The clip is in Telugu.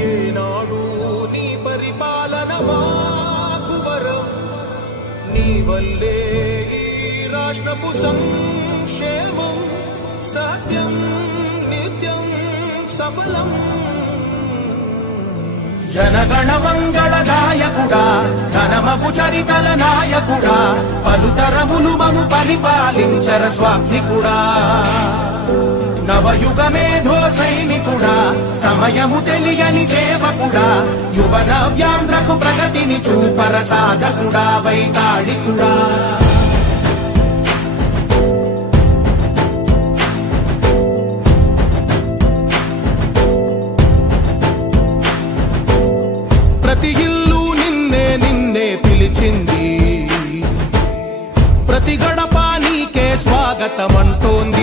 ఏనాడు నీ పరిపాలన మాకు వరం, నీ వల్లే ఈ రాష్ట్రపు సంక్షేమం సత్యం నిత్యం సఫలం. జనగణ మంగళ నాయకుడా, ఘనమగు చరితల నాయకుడా, పలుతరములు మము పరిపాలించర స్వామికుడా. నవయుగ మేధో సైనికుడా, సమయము తెలియని సేవకుడా, యువ నవ్యాంధ్రకు ప్రగతిని చూపర సాధకుడా, వైతాళికుడా. ప్రతి ఇల్లు నిన్నే నిన్నే పిలిచింది, ప్రతి గడప నీకే స్వాగతమంటోంది.